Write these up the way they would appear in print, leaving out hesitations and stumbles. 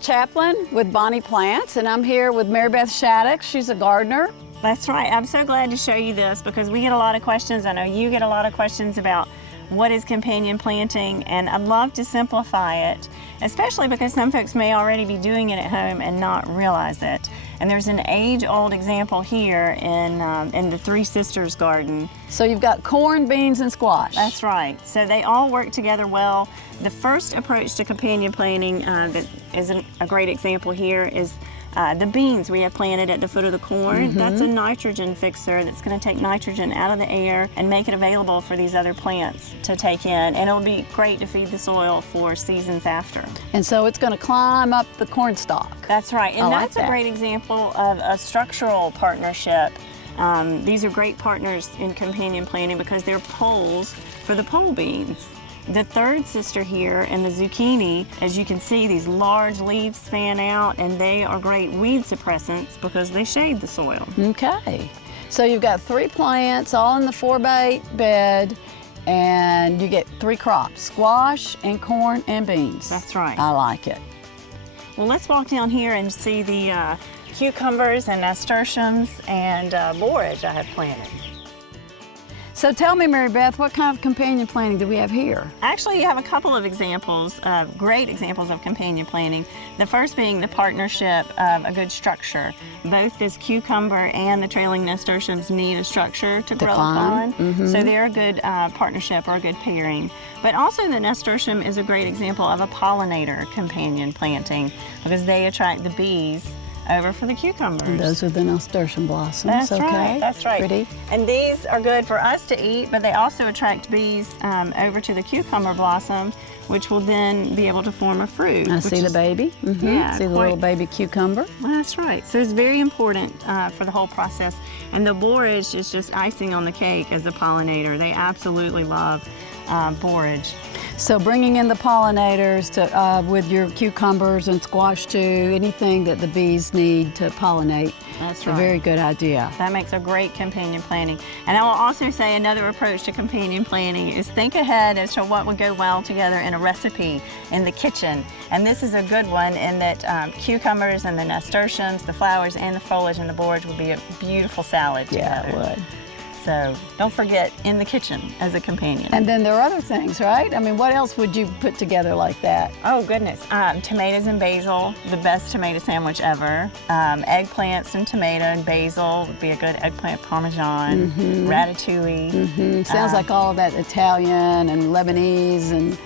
Chaplin with Bonnie Plants, and I'm here with Mary Beth Shaddix. She's a gardener. That's right. I'm so glad to show you this because we get a lot of questions. I know you get a lot of questions about what is companion planting, and I'd love to simplify it, especially because some folks may already be doing it at home and not realize it. And there's an age-old example here in the Three Sisters garden. So you've got corn, beans, and squash. That's right. So they all work together well. The first approach to companion planting that is a great example here is the beans we have planted at the foot of the corn. That's a nitrogen fixer that's going to take nitrogen out of the air and make it available for these other plants to take in. And it'll be great to feed the soil for seasons after. And so it's going to climb up the corn stalk. That's right. And that's a great example of a structural partnership. These are great partners in companion planting because they're poles for the pole beans. The third sister here in the zucchini, as you can see, these large leaves fan out, and they are great weed suppressants because they shade the soil. Okay. So you've got 3 plants all in the 4x8 bed, and you get 3 crops, squash and corn and beans. That's right. I like it. Well, let's walk down here and see the cucumbers and nasturtiums and borage I have planted. So tell me, Mary Beth, what kind of companion planting do we have here? Actually, you have a couple of examples, great examples of companion planting. The first being the partnership of a good structure. Both this cucumber and the trailing nasturtiums need a structure to grow upon. So they're a good partnership or a good pairing. But also the nasturtium is a great example of a pollinator companion planting because they attract the bees over for the cucumbers. And those are the nasturtium blossoms. That's right, that's right. Pretty. And these are good for us to eat, but they also attract bees over to the cucumber blossom, which will then be able to form a fruit. I see the baby. Yeah, see the little baby cucumber. That's right. So it's very important for the whole process. And the borage is just icing on the cake as a pollinator. They absolutely love borage. So bringing in the pollinators to, with your cucumbers and squash too, anything that the bees need to pollinate. That's right. right. A very good idea. That makes a great companion planting. And I will also say another approach to companion planting is think ahead as to what would go well together in a recipe in the kitchen. And this is a good one in that cucumbers and the nasturtiums, the flowers and the foliage and the borage would be a beautiful salad together. Yeah, it would. So don't forget in the kitchen as a companion. And then there are other things, right? I mean, what else would you put together like that? Oh goodness, tomatoes and basil, the best tomato sandwich ever. Eggplants and tomato and basil would be a good eggplant parmesan. Ratatouille. Sounds like all of that Italian and Lebanese and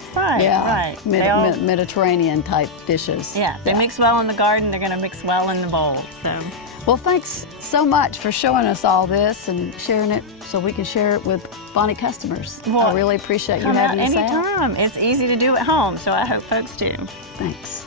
Mediterranean type dishes. Yeah, they mix well in the garden, they're gonna mix well in the bowl. So. Well, thanks so much for showing us all this and sharing it so we can share it with Bonnie customers. Well, I really appreciate you having us out. Anytime. It's easy to do at home, so I hope folks do. Thanks.